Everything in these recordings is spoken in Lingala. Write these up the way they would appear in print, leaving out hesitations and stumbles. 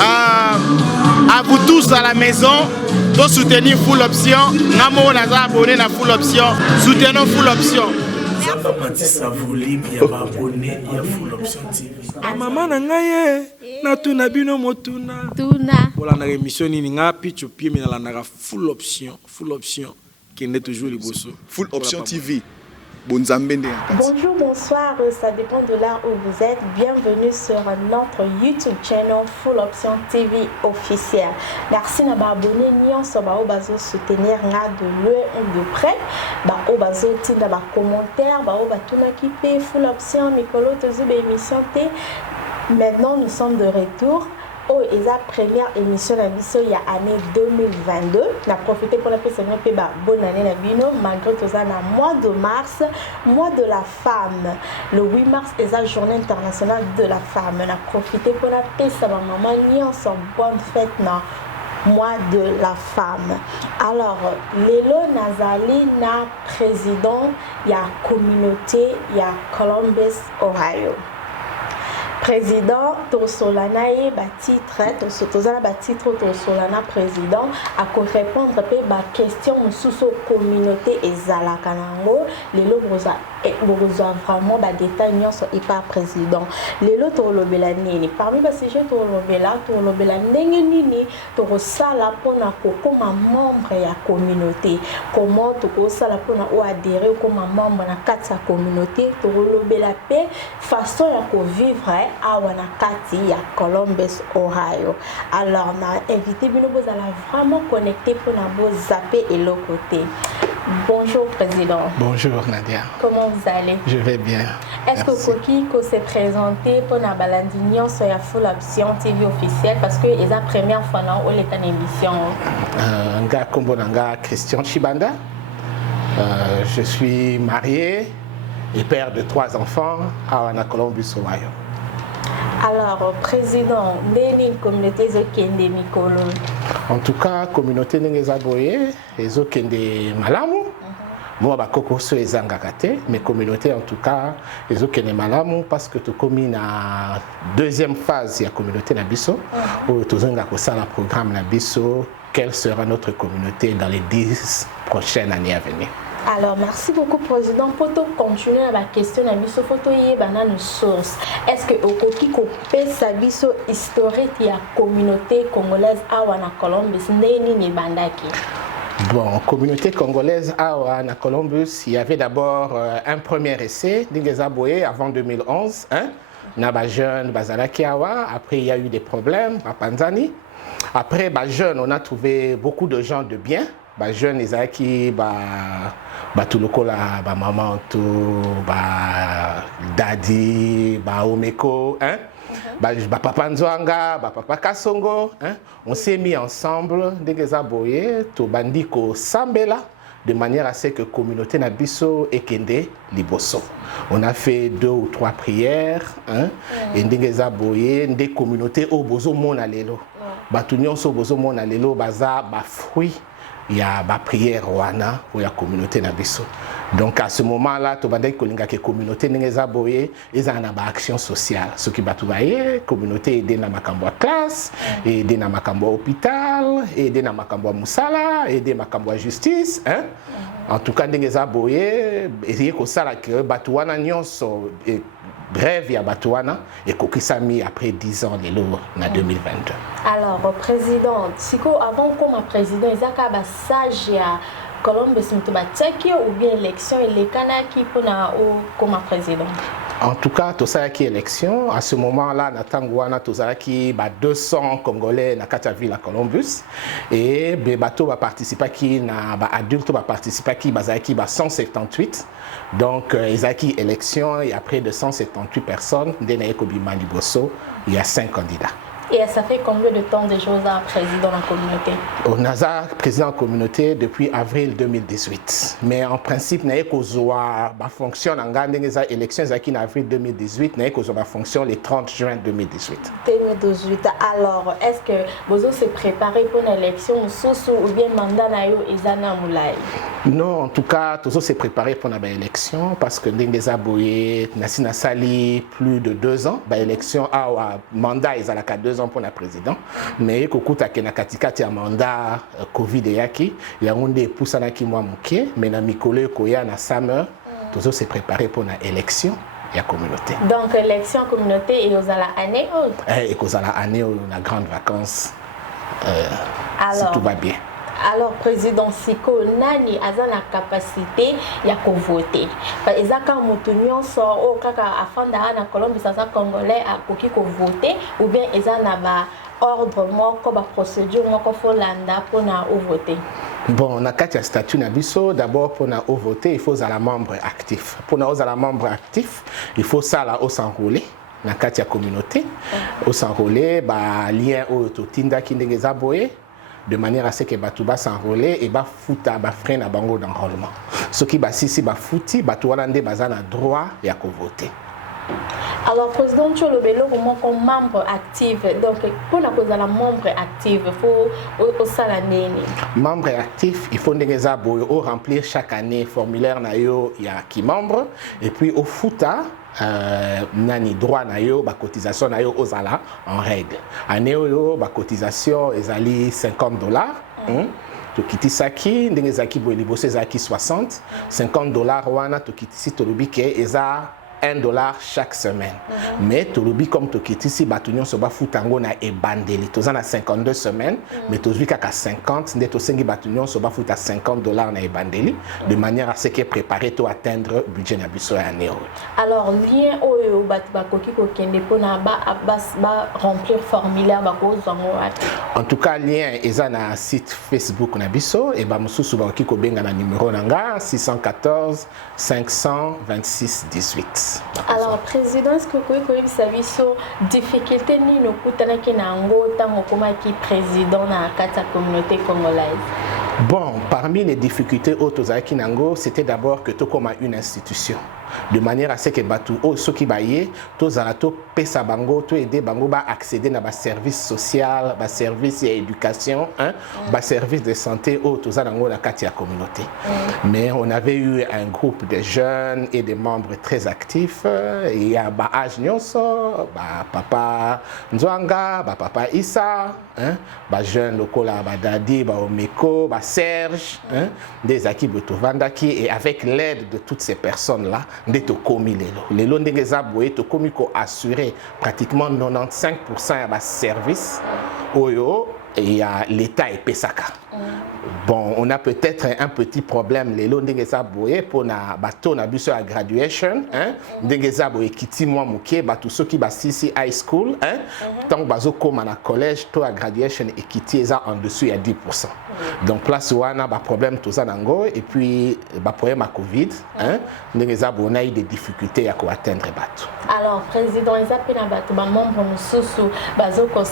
À vous tous à la maison, de soutenir Full Option. Namo on a abonné à Full Option. Soutenons Full Option. Maman nangaye na tuna bino motuna. Tuna. Voilà na émission ni ngapi chopie mais na la Full Option qui est toujours les bosso. Full Option TV. Bonjour, bonsoir, ça dépend de là où vous êtes. Bienvenue sur notre YouTube channel Full Option TV officiel. Merci de vous abonner, de soutenir de loin ou de près. Vous pouvez dans les commentaires, vous pouvez Full Option, Mikolo, émission T. Maintenant, nous sommes de retour. Oh, et la première émission il y a année 2022. On a profité pour la bonne année malgré tout ça, le mois de mars, mois de la femme. Le 8 mars est la journée internationale de la femme. On a profité pour la paix, ça va maman, bonne fête dans mois de la femme. Alors, Lelo Nazali na président, il y a communauté, il y a Columbus, Ohio. Président Tosolana et titre Tosolana président à répondre à la question sous communauté et Zalakanango les lots vraiment des détails et pas président les lots tolobela nini parmi les sujets tolobela ndenge nini to sala pona comme membre ya communauté comment to sala pona ou adhérer comme membre na kata communauté tolobela paix façon ya vivre à Wanakati à Columbus, Ohio. Alors, on a invité Binobo à vraiment connecter pour nous zapper et l'autre côté. Bonjour, Président. Bonjour, Nadia. Comment vous allez? Je vais bien. Est-ce que Koki s'est présenté pour la balandignon sur la Full Option TV officielle parce que c'est la première fois où il est en émission? Nga Kombonanga Christian Chibanda. Je suis marié et père de 3 enfants à Columbus, Ohio. Alors, président, les communautés Zokende Mikolo. En tout cas, communauté Nengezaboye, et Zokende Malamu. Moi, Bakoko so ezangakate, mais communauté en tout cas, les Zokende Malamu parce que tu commis la deuxième phase de la communauté Nabiso, où tu as la programme Nabiso, quelle sera notre communauté dans les 10 prochaines années à venir. Alors, merci beaucoup, Président. Pour continuer à la question, il faut une source. Est-ce que au Koki peut savoir historique de la communauté congolaise à Columbus, ni Bandaki? Bon, communauté congolaise à Columbus, il y avait d'abord un premier essai, Ningezaboye, avant 2011. Naba jeune, Bazalaki Awa. Après, il y a eu des problèmes à Panzani. Après, jeune, on a trouvé beaucoup de gens de bien. Jeune, Isaki, tout le cola, maman, tout, daddy, omeko, papa Nzwanga, papa Kasongo, on s'est mis ensemble, tout bandiko sambela, de manière à ce que la communauté Nabiso et Kende Liboso. On a fait 2 ou 3 prières, et des communautés au bozo monalelo. Batunion so bozo monalelo, baza, fruit. Il y a la prière wana pour la communauté Nabiso. Donc à ce moment-là, tu vas dire que la communauté Nengezaboye ils ont une action sociale. Ce qui va tout la communauté aider dans makambo classe, aider dans makambo hôpital, aider dans makambo musala, aider makambo justice, En tout cas Nengezaboye essayer que ça là que batuana nyonso bref, il y a Batouana et Kokisami après 10 ans de l'eau en 2022. Alors, président, avant comme président, il y a un sage à Columbus ou bien élection et les Kanaki comme président? En tout cas, tout ça qui est élection, à ce moment-là, Natangouana, tout ça qui 200 Congolais dans la ville à Columbus et les bateaux va participer qui na adultes va participer qui 178. Donc ils ont qui élection et après de 178 personnes, il y a 5 candidats. Et ça fait combien de temps déjà vous êtes président de la communauté? On a président de la communauté depuis avril 2018. Mais en principe, nous fonctionne en gardant les élections en avril 2018, nous fonction le 30 juin 2018. 2018. Alors, est-ce que vous avez préparé pour une élection ou bien mandat Izana Moulay? Non, en tout cas, tous s'est préparé pour une élection parce que nous avons sali plus de 2 ans. L'élection a mandat ils ont 2 ans pour le président. Mais kokuta ke na katikati ya mandat Covid yaki, ya ngonde poussana ki mwa muke, mais na mikolo koya na summer, toujours se préparer pour la élection. La communauté. Donc, élection communauté et aux année et aux année où on a grandes vacances. Si tout va bien. Alors, président Siko, nani a la capacité ya voter. Ezaka motunyon so o kaka afanda na Colombie sasa congolais a koki ko voter ou bien ezana ba ordre moko ba procédure moko fo landa pour na voter. Bon, on a quatre statuts nabiso. D'abord, pour na voter, il faut un membre actif. Pour na un membre actif, il faut ça là au s'enrôler. Na quatre communauté, au s'enrôler, bah lien au tinda qui n'engeza boye, de manière à ce que batuba s'enrôler et bah fouta bah freine à bango d'enrôlement. Ce qui bah si bah fouti, bah tout le monde a droit et à voter. Alors, président Tcholobelo, comme membre actif, donc pour la cause de la membre active, il faut au salané. Membre actif, il faut remplir chaque année formulaire nayo il y a qui membre et puis au futa nani droit nayo ba cotisation nayo aux ala en règle. Année yo ba cotisation ezali $50. To kiti saki ndenge zaki boy libosé zaki 60 $50 wana to kiti si tolobi ke eza $1 chaque semaine. Mais tolobi comme to kiti si batunyon so ba futango na e bandeli to na 52 semaines mais to zui kaka 50 nde to sengi batunyon so ba futa $50 na e bandeli de manière à ce que préparer to atteindre budget na biso ya année. Alors lien oyo bat ba koki ko kende pona ba remplir formulaire ba ko zango. En tout cas lien eza na site Facebook na biso et ba mususu ba koki ko benga na numéro nanga 614 526 18. Alors, président, est-ce que vous pouvez savoir sur difficulté ni nous coûtons qui n'ango tant comme qui président dans la communauté congolaise? Bon, parmi les difficultés autres à Kinango, c'était d'abord que tout comme une institution. De manière à ce que batu o soki baye to zalato pesa bango to aider bango ba accéder na ba service social, ba service et éducation, hein, ba service de santé au to zalango la katia communauté. Mais on avait eu un groupe de jeunes et des membres très actifs et ya ba âge nyonso, ba papa Nzwanga, ba papa Issa, hein, ba jeune lokola ba Dadi, ba Omeko, ba Serge, hein, des akis Botovandaki et avec l'aide de toutes ces personnes là de to komi lelo ndenge za boye to komi ko assurer pratiquement 95% ya ba service oyo et l'état et pesaka. Bon, on a peut-être un petit problème lelo ndenge za boye pour na bato na biso à graduation, hein, ndenge za boye kiti moi muke bato soki ba sisi high school, hein, tant bazo koma na collège to à graduation et kiti eza en dessous ya 10%. Donc place wana ba problème tout ça nango et puis ba problème à Covid, hein, ndenge za on a eu des difficultés à ko atteindre bato. Alors président ezapena bato ba membre mususu bazo ko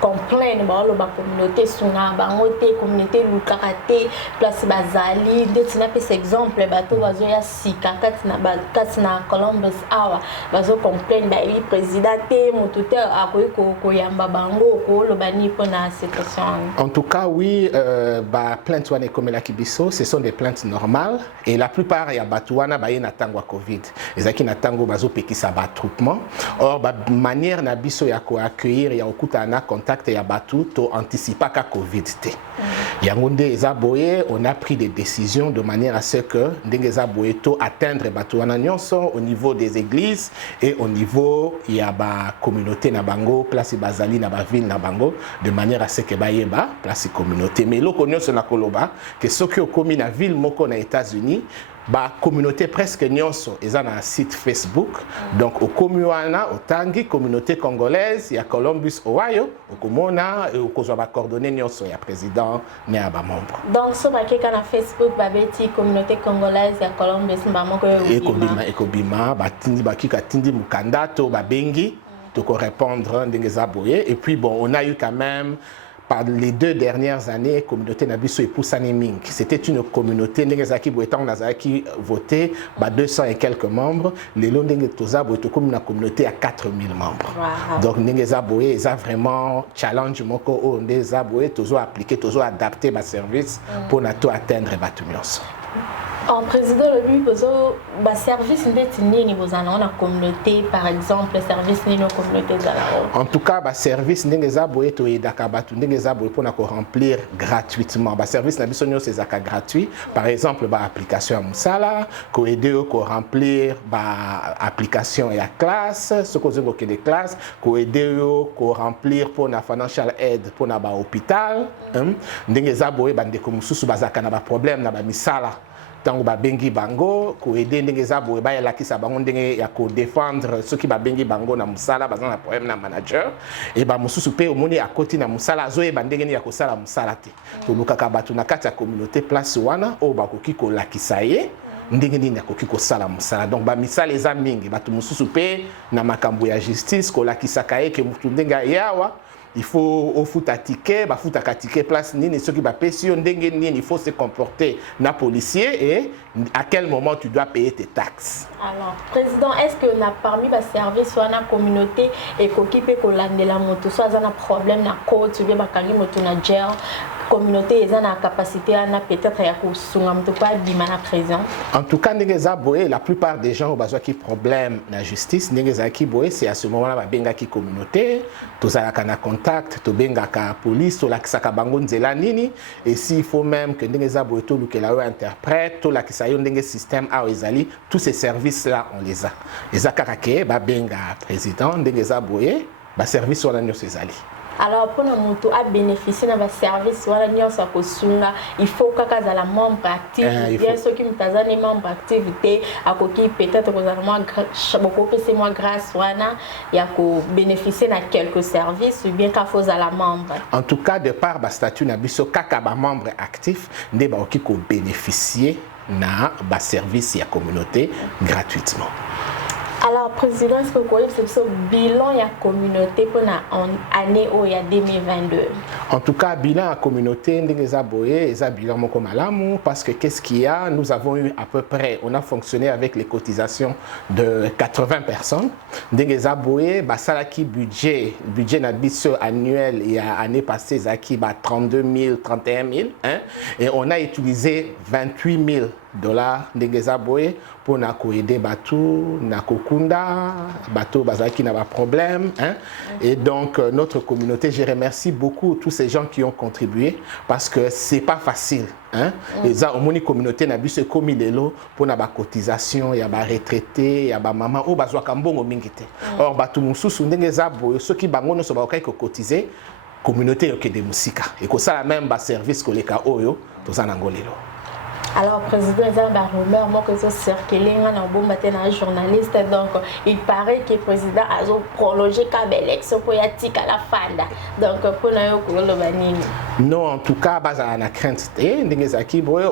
complain ba lo ba communauté sunga ba ngote communauté lukaraté place bazali ndetina pesa exemple bato bazo ya sika katina Columbus awa bazo complain ba eli président te mutute akoyi ko yamba bango ko lo bani pona situation. En tout cas oui, plaintes wana comme la kibiso, ce sont des plaintes normales et la plupart ya bato wana ba yena tangwa Covid. Ezaki na tango bazo pekisa ba attroupement. Or ba manière na biso ya ko accueillir ya okuta na contact ya bato to anticiper ka Covid te. Yangonde ezaboye, on a pris des décisions de manière à ce que ndenge ezaboye to atteindre bato wana nyonso au niveau des églises et au niveau ya ba communauté na bango, place bazali na ba ville na bango de manière à ce que ba yeba place communauté. Mais loko nyonso na koloba que soki okomi na ville moko na États-Unis ba communauté presque nyonso eza na site Facebook. Donc au komuana otangi communauté congolaise ya Columbus Ohio okomona okozwa ba coordonnées nyonso ya président ne ba membre. Donc so ba keka na Facebook ba beti communauté congolaise ya Columbus mbamoko ekobima batindi bakika tindi mukanda to ba bengi to ko répondre ndenge za boye. Et puis bon, on a eu quand même par les 2 dernières années, communauté Nabiso et Poussaneming. C'était une communauté, Nengezaki Boetan Nazaki voté, 200 et quelques membres. Les Londres Toza Boeto comme une communauté à 4000 membres. Wow. Donc Nengeza Boé, ils ont vraiment challenge Moko O Nengeza Boé, Tozo appliqué, Tozo adapté ma service pour nato atteindre Batumios. En président le but bah service ni niveau dans la communauté par exemple service ni nos communautés en tout cas bah service ndengeza boye to edaka batu ndengeza boye pour na ko remplir gratuitement bah service na biso nyo c'est zaka gratuit par exemple bah application à musala ko aider ko remplir bah application ya classe ce que vous que des classes ko aider ko remplir pour na financial aid pour na ba hôpital ndengeza boye ba ndeko mususu bazaka na ba problème na ba misala tango ba bengi bango ko aider ndengeza boye ba yela kisa bango ndenge ya ko défendre ceux qui ba bengi bango na musala bazana problème na manager et ba mususu pe omoni akoti na musala zo e ba ndenge ni ya ko sala musala te to lukaka batu na kati ya communauté place wana o ba koki ko lakisa ye ndenge nini akoki kosala musala donc ba misala eza mingi batu mususu pe na makambo ya justice ko lakisaka ye ke mutu ndenge yawa il faut au foot à ticket, bah foot à ticket place nini ceux qui va payer sur ndenge nini il faut se comporter na policier et à quel moment tu dois payer tes taxes. Alors président, est-ce que na parmi ba service soit na communauté et kokipe ko landela moto soit za na problème na code tu bien ba kangi moto na jail communauté eza na capacité na peut-être ya ko sunga moto pa bima na prison. En tout cas ndengeza boye la plupart des gens au besoin qui problème na justice ndengeza ki boye c'est à ce moment là ba benga ki communauté tozala kana contact to benga ka police to la kisaka bango nzela nini et s'il faut même que ndengeza boye to lukela yo interprète to la kisayo ndenge système a ezali tous ces services là on les a ezaka ke ba benga président ndengeza boye ba service wana nyo ezali. Alors pour nous à bénéficier de nos services voilà nous ça kosunga il faut kaka za la membre actif bien ceux qui mtazani membre activité à koki peut-être que moi beaucoup plus moi grâce wana ya ko bénéficier na quelques services ou bien ka faut za la membre. En tout cas de par ba statut na biso kaka ba membre actif nde ba oki ko bénéficier na ba service ya communauté gratuitement. Alors, président, est-ce que vous connaissez le bilan de la communauté pour l'année 2022? En tout cas, bilan de la communauté, c'est un bilan parce que qu'est-ce qu'il y a? Nous avons eu à peu près, on a fonctionné avec les cotisations de 80 personnes. Le budget annuel il y a année passée, c'est 32 000, 31 000. Hein? Et on a utilisé 28 000 $ pour aider Batou, Nakokunda, Batou Bazaki n'a pas de problème. Hein? Et donc, notre communauté, je remercie beaucoup tous ces gens qui ont contribué parce que ce n'est pas facile. Hein? Et ça, au moins, communauté n'a pas comme il est là pour la cotisation, il y a des retraités, il y a des mamans, il y a des kambongo mingite. Or, Batou Moussou, ceux qui bangono sont cotisés, communauté qui est de musique. Et que ça, même service que les cas oyo, tous en angolelo. Alors, président, il y a un rumeur moi, que ça circulé dans un journaliste. Donc, il paraît que le président a prolongé l'élection pour y à la fin. Donc, pour nous, non, en tout cas, on a crainte.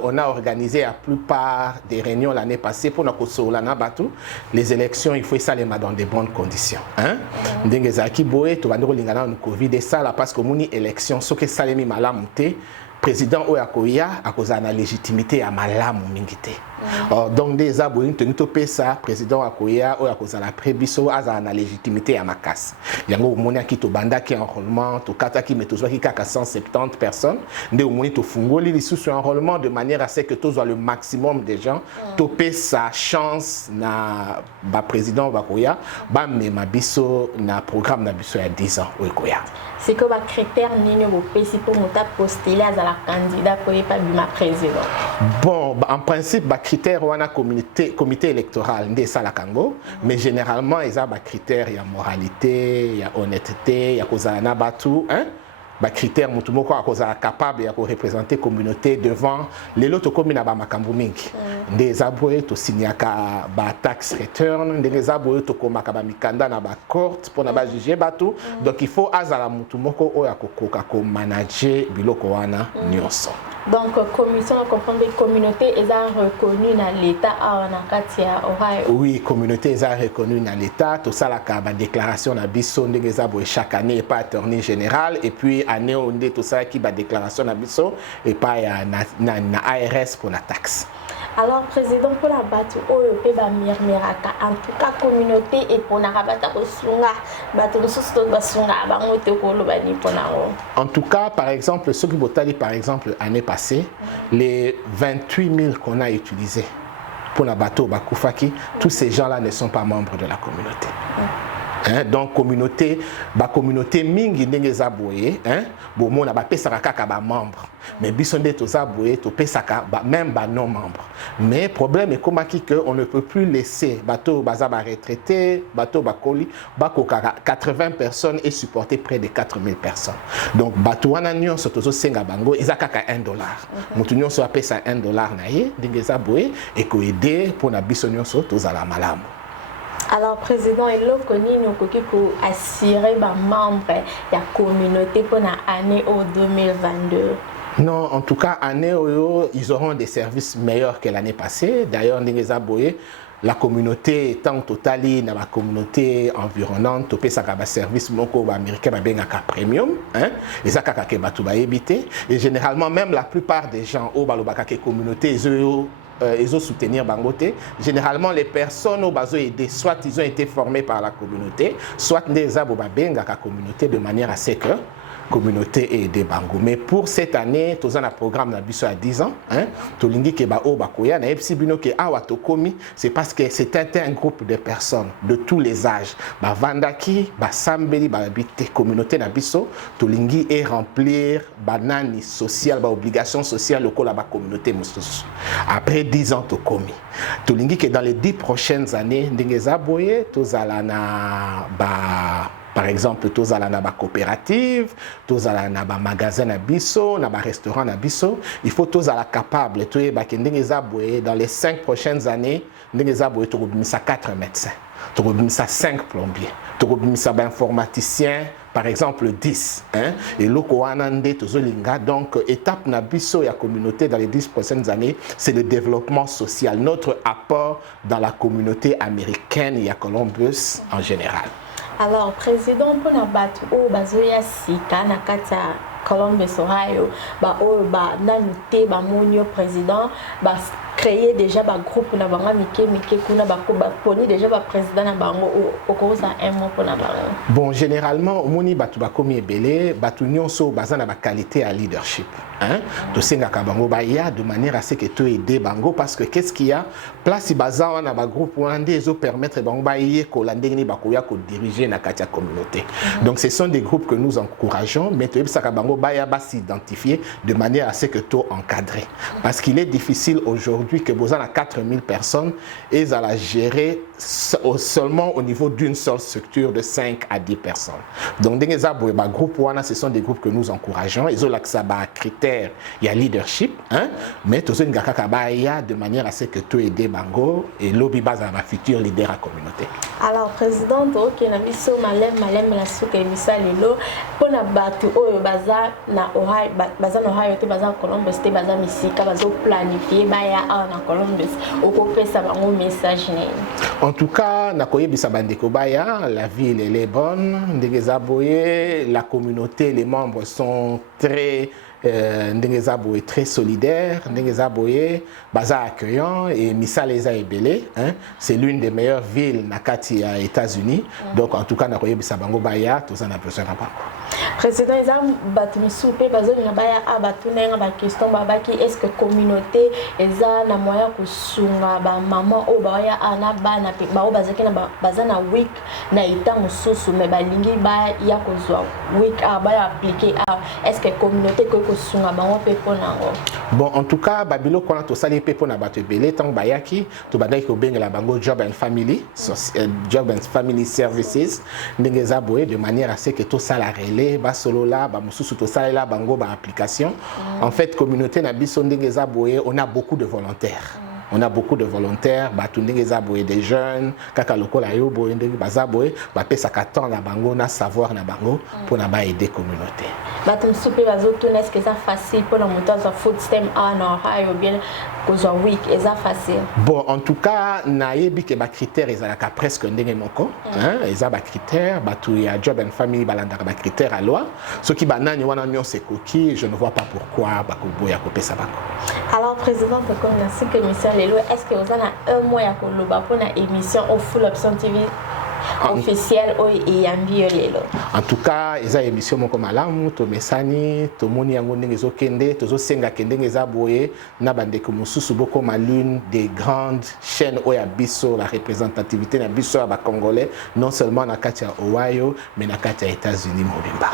On a organisé la plupart des réunions l'année passée pour nous les élections, il faut ça dans de bonnes conditions. Hein? Covid et ça, parce que les élections, ce que ça les mis président Oyakoya a causé la légitimité à malamu mingite. Donc des abonnés tenus ça président Akoya ou a causé la prébiso à la légitimité à makas. Yango monia qui to banda qui enrôlement to kata qui met qui kaka 170 personnes. Nde omoni to fungoli li sous enrôlement de manière à ce que tous le maximum des gens topé sa chance na ba président Akoya ba me mabiso na programme na biso ya 10 ans Oyakoya. C'est que les critères numéro si pour postuler à la candidat pour pas ma président. Bon, en principe, les critères ou un comité électoral de ça la Congo, mais généralement ils ont des critères, il y a moralité, il y a honnêteté, il y a cause à nabatu, hein? Bah critères mutumoko à cause capable de représenter communauté devant les autres communes à makambo mingi des aboué to signaka ba tax return des aboué to komaka ba mikanda na ba court pour na ba juger batou donc il faut azala mutumoko oya kokoka ko manager biloko wana nyonso. Donc commission comprendre communauté est reconnue dans l'état en Katia Ohio. Oui, communauté est reconnue dans l'état tout ça la ba déclaration na biso ndenge aboué chaque année par attorney général et puis année onde tout ça qui ba déclaration na biso et pas na ARS pour la taxe. Alors, président, pour la bateau, en tout cas, communauté et pour la en tout cas, par exemple, ce que Botali, par exemple, l'année passée, les 28 000 qu'on a utilisés pour la bateau Bakoufaki, tous ces gens-là ne sont pas membres de la communauté. Donc communauté mingi ndenge za boye bon mona ba pesaka kaka ba membre mais bisonde to za boye to pesaka même ba non membre mais problème est comme que on ne peut plus laisser bateau baza ba retraité bateau ba koli ba kokaka 80 personnes et supporter près de 4000 personnes donc bateau wana nyonso tozo senga bango ezakaka $1 mutu nyonso apesa $1 na ye ndenge za boye et ko aider pour na biso nyonso tozala malamu. Alors, président, il a connu pour assurer les membres de la communauté pour l'année 2022. Non, en tout cas, année ils auront des services meilleurs que l'année passée. D'ailleurs, la communauté étant totale, dans la communauté environnante, tu peux avoir service américain premium, et ça et généralement même la plupart des gens au communauté ils ont soutenir Bangote. Généralement, les personnes au bazo aidé, soit ils ont été formés par la communauté, soit des abobabenga la communauté de manière à ce que communauté et des bango. Mais pour cette année, tous un programme na biso à 10 ans, tolingi ke ba o bakoya na epsi bino ke awa tokomi, c'est parce que c'était un groupe de personnes de tous les âges. Ba vandaki, ba sambeli, ba bité communauté na biso, tolingi et remplir banani social, ba obligation sociale lokola ba communauté mususu. Après 10 ans tokomi. Tolingi ke dans les 10 prochaines années, ndengeza boye tozala na ba par exemple, tous à la coopérative, tous à la magasin na biso, na restaurant na biso, il faut tous à la capable. Dans les 5 prochaines années, nous avons 4 médecins, 5 plombiers, 5 informaticiens, par exemple 10. Et donc, étape na biso et la communauté dans les 10 prochaines années, c'est le développement social, notre apport dans la communauté américaine et à Columbus en général. Alors, président, pour la bateau, bazoya sika na kata Columbus, Ohio, nanuté, monio président, créer déjà un groupe na banga mike kuna poni déjà président na bango au cause un mot pour na bango. Bon, généralement moni batu bakomi ebele batu nyonso baza na ba qualité à leadership to senga ka bango ya de manière à ce que to aider bango parce que qu'est-ce qu'il y a place baza wana ba groupe wana ezo permettre bango baye ko landengni bakoya ko diriger na katia communauté. Donc ce sont des groupes que nous encourageons mais to ebisa ka bango ba s'identifier de manière à ce que to encadrer parce qu'il est difficile aujourd'hui que vous avez 4000 personnes et à la gérer seulement au niveau d'une seule structure de 5 à 10 personnes. Donc, ce sont des groupes que nous encourageons. Ils ont l'accès à critères, il y a leadership, mais tout ça, de manière à ce que tout aide Bango et lobby base à ma future leader à la communauté. Alors, président, ok, na biso malem la souka ebisa lelo pour na batu oyo baza na Ohio, baza na Ohio te baza Columbus te baza misika bazo planifier baya na Columbus okopesa bango message ne. En tout cas, na koyebisa bandeko baya, la ville elle est bonne, ndengeza boye, la communauté, les membres sont très très solidaire, baza accueillant et Misaleza Ebele, c'est l'une des meilleures villes nakati aux États-Unis. Donc en tout cas, na koyebisa bango baya, tout ça n'a besoin de pas. Président, ils ont battu soupe, bazo na baya abatu na ba question babaki est-ce que communauté eza na moyen ko sunga ba maman o baya ana bana pe ba o bazaki na bazana week na ita mususu me balingi ba ya ko zwa week ba appliquer est-ce que communauté ko sunga bango pe ponango. Bon, en tout cas, babilo kona to sali pe pona batu belé tant bayaki to badai ko bengela bango job and family services ndengeza boye de manière à ce que to salarié ba solo là ba mususu to sala la bango ba application. En fait, communauté na biso ndengeza boye, on a beaucoup de volontaires. On a beaucoup de volontaires, des jeunes, kakaloko la yobo, bazaboye, pesa katan na bango na savoir na bango pour na aider communauté. Batum soupe bazo tourner est-ce que ça facile pour la monter sur food stamp en Ohio bien cause week est ça facile. Bon, en tout cas, na yebi ke ba critères ezalaka presque ndenge moko, eza ba critères, batu ya job and family balanda ba critères à loi. Ce qui banani wana nyon c'est coquille, je ne vois pas pourquoi ba ko boya ko pesa bango. Alors, président, comme la seule émission, est-ce que vous avez un mois pour une émission au Full Option TV officielle et en tout cas, il y a une émission comme Alamu, Tomesani, Tomoni Yangoning et Zokende, Tozo Senga Kendeng et Zaboye, Nabande Kumususu Boko l'une des grandes chaînes où il y a Bisso, la représentativité de Bisso à Congolais, non seulement dans Katia Ohio, mais dans Katia États-Unis, Mobimba.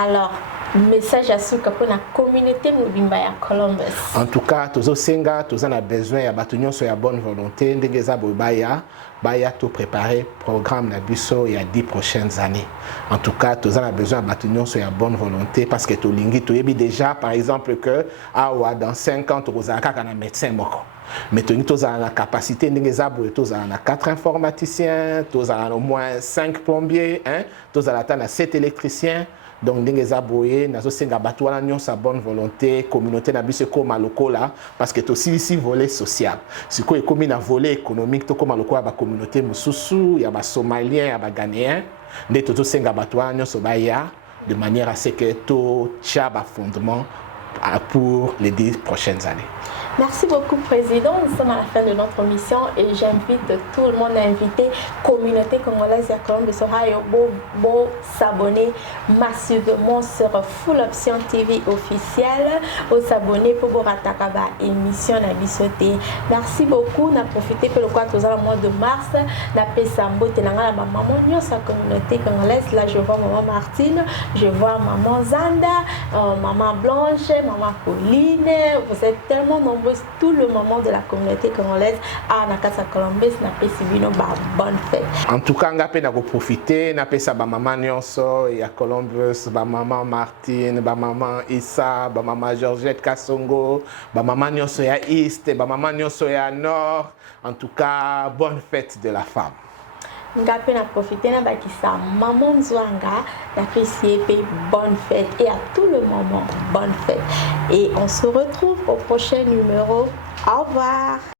Alors, message à ceux qui ont la communauté Mobimba à Columbus. En tout cas, Tozo Senga, Tozo a besoin, il y a batunion sur la bonne volonté, Ndegeza Boubaya. Baya tout préparé programme la Bisso il y a 10 prochaines années. En tout cas, tous a besoin de maintenir sur la bonne volonté parce que tout lingi tout déjà par exemple que dans 5 ans tu as un médecin moko. Mais tu as la capacité de tu as 4 informaticiens, tu as au moins 5 plombiers, tu as 7 électriciens. Donc, nous avons sa bonne volonté, communauté na biso comme lokola parce que aussi ici volet social. Si quoi comme un volet économique, to comme lokola ba communauté mususu, ya ba somalien, ya ba ghanéen, ne to senga batwa nyonso ba ya de manière à ce que to tchaba fondement pour les 10 prochaines années. Merci beaucoup, Président. Nous sommes à la fin de notre mission et j'invite tout le monde à inviter la communauté congolaise à Columbus Ohio pour s'abonner massivement sur Full Option TV officielle, pour s'abonner pour vous rattaquer l'émission de la Bissoté. Merci beaucoup. On a profité pour le mois de mars. On a fait Sambo, la maman, sa communauté congolaise. Là, je vois maman Martine, je vois maman Zanda, maman Blanche, maman Pauline. Vous êtes tellement nombreux. Tout le moment de la communauté congolaise à Nakasa Columbus n'a pas suivi nos bonne fête. En tout cas, on a profité, on a fait ça maman Nyonso et à Columbus, maman Martine, maman Issa, maman Georgette Kassongo, maman Nyonso à East, maman Nyonso à Nord. En tout cas, bonne fête de la femme. Nous avons profité de ça. Maman Zwanga, d'apprécier bonne fête et à tout le moment, bonne fête. Et on se retrouve au prochain numéro. Au revoir.